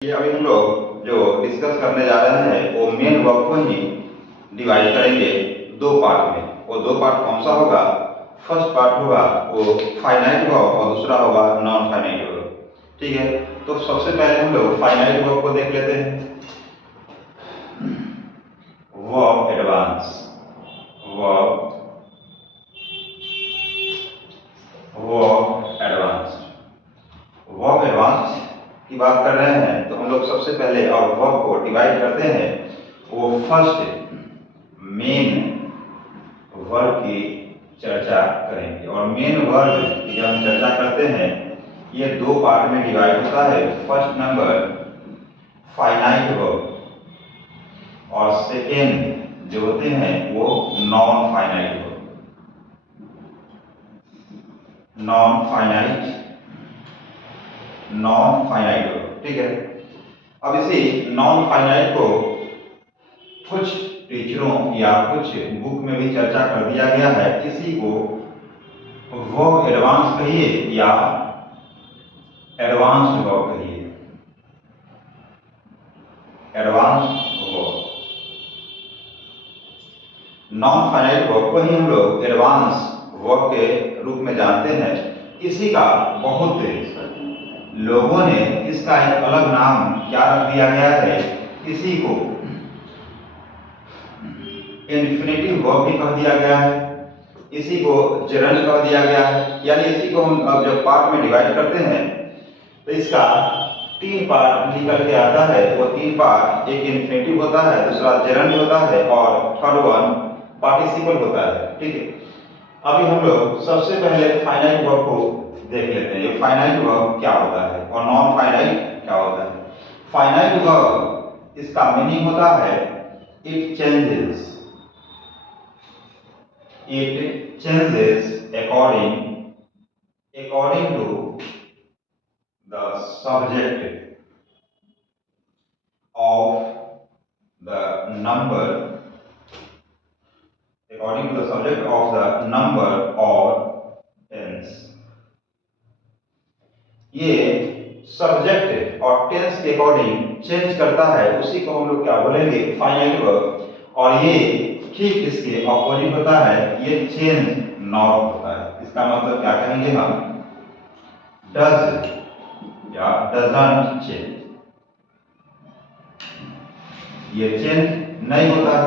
ये अभी हम लोग जो डिस्कस करने जा रहे हैं वो मेन वर्ब को ही डिवाइड करेंगे दो पार्ट में। वो दो पार्ट कौन सा होगा? फर्स्ट पार्ट होगा वो फाइनाइट वर्ब और दूसरा होगा नॉन फाइनाइट वर्ब। ठीक है, तो सबसे पहले हम लोग फाइनाइट वर्ब को देख लेते हैं। Verb advance, verb advance, verb advance की बात कर रहे हैं तो हम लोग सबसे पहले और वर्ब को डिवाइड करते हैं वो फर्स्ट मेन वर्ब की चर्चा करेंगे। और मेन वर्ब की जब हम चर्चा करते हैं ये दो पार्ट में डिवाइड होता है। फर्स्ट नंबर फाइनाइट वर्ब और सेकेंड जो होते हैं वो non finite verb. Non finite verb, ठीक है। अब इसी नॉन फाइनाइट को कुछ टीचरों या कुछ बुक में भी चर्चा कर दिया गया है। इसी को वर्ब एडवांस कहिए या एडवांस्ड वर्ब कहिए। Advanced verb, non finite verb को ही हम लोग एडवांस वर्ब के रूप में जानते हैं। इसी का बहुत लोगों ने इसका एक अलग नाम क्या रख दिया गया है, इसी को इन्फिनेटिव वर्ब भी कह दिया गया है, इसी को जेरंड कह दिया गया है। यानी इसी को हम अब जब पार्ट में डिवाइड करते हैं तो इसका तीन पार्ट निकल के आता है। वो तीन पार्ट, एक इन्फिनेटिव होता है, दूसरा जेरंड होता है और थर्ड वन पार्टिसिपल होता है। ठीक है, अभी हम लोग सबसे पहले फाइनाइट वर्ब को देख लेते हैं। ये फाइनाइट वर्ब क्या होता है और नॉन फाइनाइट क्या होता है। फाइनाइट वर्ब इसका मीनिंग होता है it changes according to the subject of the number, according to the subject of the number or tense। ये सब्जेक्ट और टेंस के अकॉर्डिंग चेंज करता है, उसी को हम लोग क्या बोलेंगे? Finite verb. और ये ठीक इसके ऑपोजिट होता है, ये चेंज नॉट होता है। इसका मतलब क्या कहेंगे हम? डज या डजंट चेंज, ये चेंज नहीं होता है।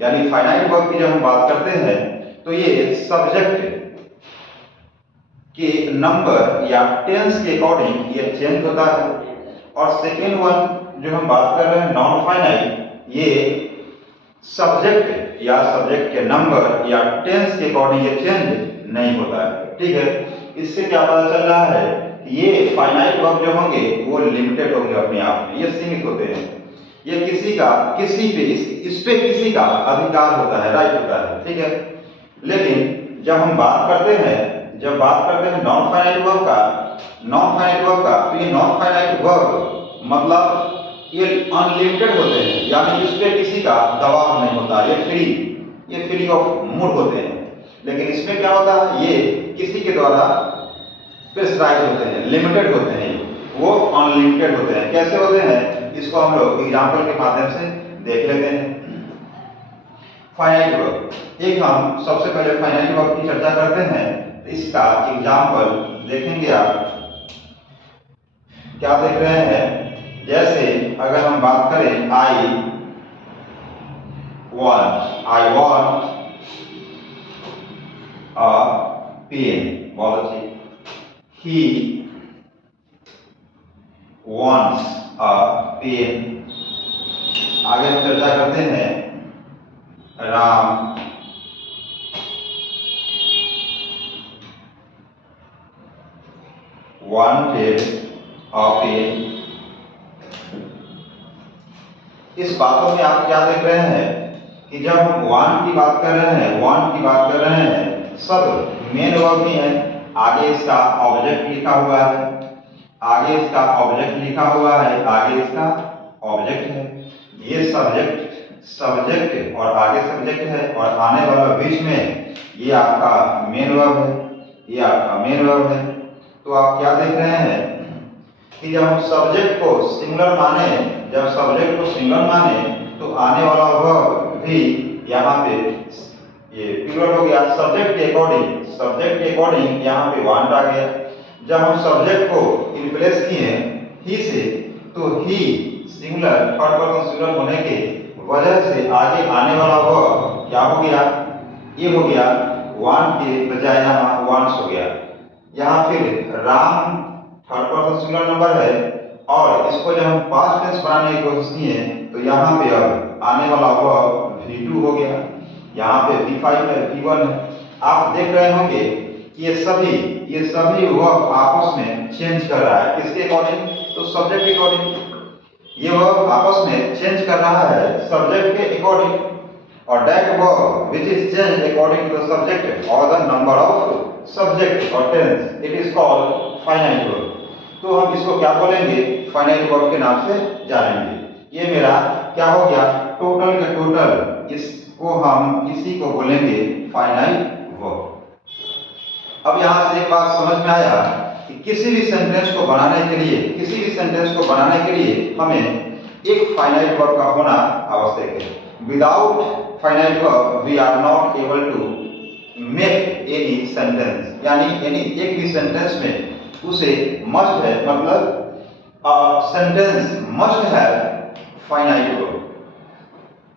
यानी फाइनाइट वर्ब की जब हम बात करते हैं तो ये सब्जेक्ट के नंबर या टेंस के अकॉर्डिंग ये चेंज होता है। और सेकेंड वन जो हम बात कर रहे हैं नॉन फाइनाइट, ये सब्जेक्ट या सब्जेक्ट के नंबर या टेंस के अकॉर्डिंग ये चेंज नहीं होता है। ठीक है, इससे क्या पता चल रहा है? ये फाइनाइट वर्ब जो होंगे वो लिमिटेड होंगे, अपने आप में ये सीमित होते हैं। ये किसी का किसी पे इस पे किसी का अधिकार होता है, राइट होता है। ठीक है, लेकिन जब हम बात करते हैं नॉन फाइनाइट वर्ब का, तो ये नॉन फाइनाइट वर्ब मतलब ये अनलिमिटेड होते हैं। यानी इस पे किसी का दबाव नहीं होता, ये फ्री ऑफ मूड होते हैं। लेकिन इसमें क्या होता है? ये किसी के द्वारा प्रेशराइज होते हैं, लिमिटेड होते हैं, वो अनलिमिटेड होते हैं। कैसे होते हैं इसको हम लोग एग्जाम्पल के माध्यम से देख लेते हैं। फाइनाइट वर्ब, एक हम सबसे पहले फाइनाइट वर्ब की चर्चा करते हैं तो इसका एग्जाम्पल देखेंगे। आप क्या देख रहे हैं? जैसे अगर हम बात करें आई वॉन्ट अ पेन, बहुत अच्छी। ही wants a pen। आगे हम चर्चा करते हैं राम wanted a pen। इस बातों में आप क्या देख रहे हैं कि जब हम want की बात कर रहे हैं सब मेन वर्ब ही है। आगे इसका ऑब्जेक्ट लिखा हुआ है, आगे इसका ऑब्जेक्ट है। ये सब्जेक्ट और आगे सब्जेक्ट है और आने वाला बीच में ये आपका मेन वर्ब है, तो आप क्या देख रहे हैं कि जब हम सब्जेक्ट को सिंगुलर माने, जब सब्जेक्ट को सिंगुलर माने तो आने वाला वर्ब भी यहाँ पे ये प्लूरल हो गया। सब्जेक्ट के अकॉर्डिंग यहाँ पे वांट आ गया। जब हम सब्जेक्ट को रिप्लेस किए ही से तो ही सिंगुलर थर्ड पर्सन सिंगुलर होने के वजह से आगे आने वाला वर्ब क्या हो गया, ये हो गया वांट के बजाय यहाँ वांट्स हो गया। यहाँ फिर Ram third person singular number है और इसको जब हम पास्ट टेंस बनाने की कोशिश किए तो यहाँ पे अब आने वाला वर्ब V2 हो गया, यहाँ पे V5 है, V1 है। आप देख रहे होंगे कि ये सभी वर्ब आपस में चेंज कर रहा है। किसके अकॉर्डिंग? तो सब्जेक्ट के अकॉर्डिंग। ये वर्ब आपस में चेंज कर रहा है सब्जेक्ट के अकॉर्डिंग, और that verb which is changed according to the subject or the number of subject or tense, it is called finite verb। तो हम इसको क्या बोलेंगे? फाइनाइट वर्ब के नाम से जानेंगे। ये मेरा क्या हो गया? टोटल का टोटल, इसको हम इसी को बोलेंगे फाइनाइट वर्ब। अब यहाँ से एक बात समझ में आया कि किसी भी सेंटेंस को बनाने के लिए हमें एक फाइनाइट वर्ब का होना आवश्यक है। Without finite verb we are not able to make any sentence, यानी एक भी सेंटेंस में उसे मस्ट है, मतलब सेंटेंस मस्ट है फाइनाइट वर्ब।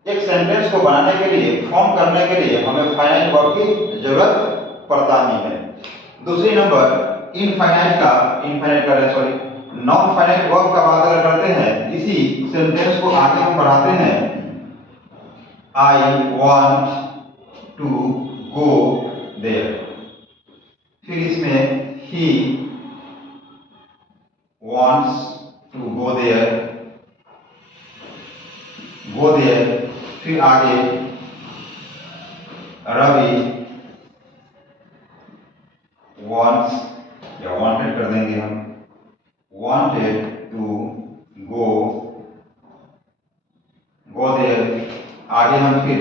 एक सेंटेंस को बनाने के लिए, फॉर्म करने के लिए हमें फाइनाइट वर्ब की जरूरत पड़ता ही है। दूसरी नंबर नॉन फाइनाइट वर्ब का बात अगर करते हैं, इसी सेंटेंस को आगे हम बढ़ाते हैं, I want to go there, फिर इसमें ही wants to go there, फिर आगे रवि wants या wanted कर देंगे हम, wanted to go there। आगे हम फिर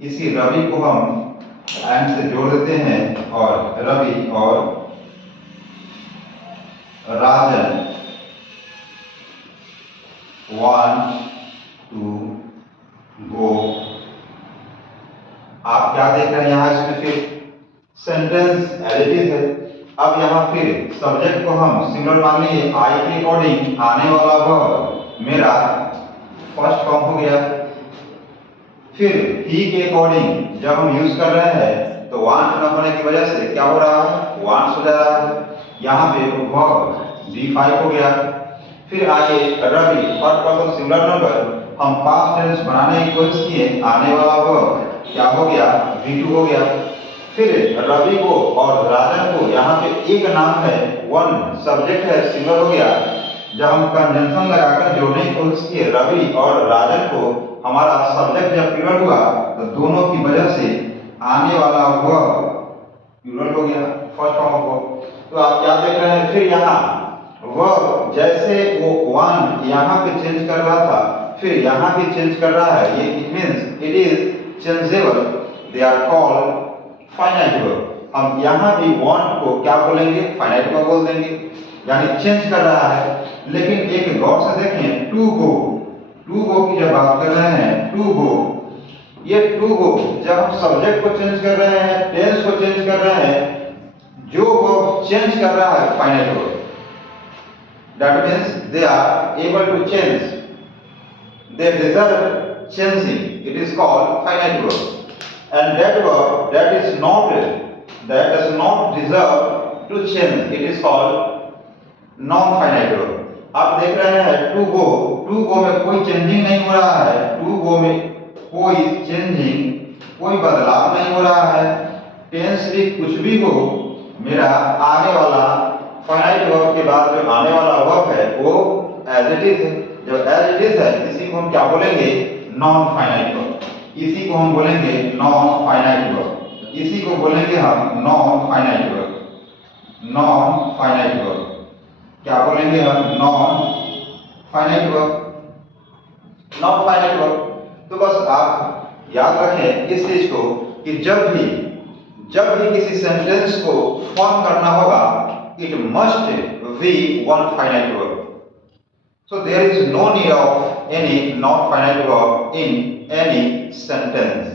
इसी रवि को हम एंड से जोड़ देते हैं और रवि और राजन want to go। आप क्या देख रहे हैं यहाँ? इसमें फिर सेंटेंस एज इट इज है। अब यहाँ फिर सब्जेक्ट को हम सिंगुलर मान लिए, आई के अकॉर्डिंग आने वाला वर्ब मेरा फर्स्ट फॉर्म हो गया। फिर ही के अकॉर्डिंग जब हम यूज कर रहे हैं तो वांट न होने की वजह से क्या हो रहा है? वांट्स हो जा रहा है। यहाँ पे वर्ब V5 हो गया। फिर आगे Ravi third person singular number, हम पास्ट टेंस बनाने की कोशिश किए, आने वाला वर्ब क्या हो गया? V2 हो गया। फिर रवि को और राजन को, यहाँ पे एक नाम है, वन सब्जेक्ट है, सिंगुलर हो गया। जब हम कंजंक्शन लगाकर जोड़ने की कोशिश किए रवि और राजन को, हमारा सब्जेक्ट जब प्लूरल हुआ तो दोनों की वजह से आने वाला वर्ब प्लूरल हो गया, फर्स्ट फॉर्म ऑफ वर्ब। तो आप क्या देख रहे हैं? फिर यहाँ वर्ब जैसे वो वन यहाँ पे चेंज कर रहा था, फिर यहाँ भी चेंज कर रहा है। ये it means it is changeable, they are called finite verb. हम यहाँ भी वांट को क्या बोलेंगे? फाइनाइट वर्ब बोल देंगे, यानी चेंज कर रहा है। लेकिन एक गौर से देखें, टू गो की जब बात कर रहे हैं, टू गो, ये टू गो जब हम सब्जेक्ट को चेंज कर रहे हैं, टेंस को चेंज कर रहे हैं, जो वर्ब चेंज कर रहा है finite verb, that means they are able to change, they deserve changing, it is called finite verb. and that verb that does not deserve to change, it is called non finite verb। आप देख रहे हैं to go में कोई changing नहीं हो रहा है, टू गो में कोई चेंजिंग, कोई बदलाव नहीं हो रहा है, टेंस भी कुछ भी हो, मेरा आने वाला फाइनाइट वर्ब के बाद जो आने वाला वर्ब है वो एज इट इज है। जब एज इट इज है, इसी को हम क्या बोलेंगे? Non finite verb. इसी को हम बोलेंगे नॉन फाइनाइट वर्ब, इसी को बोलेंगे हम non finite verb. Non finite verb क्या बोलेंगे हम? Non finite verb. Non finite verb. तो बस आप याद रखें इस चीज को कि जब भी किसी सेंटेंस को फॉर्म करना होगा it must be one finite verb. So there is no need of any non-finite verb in any sentence.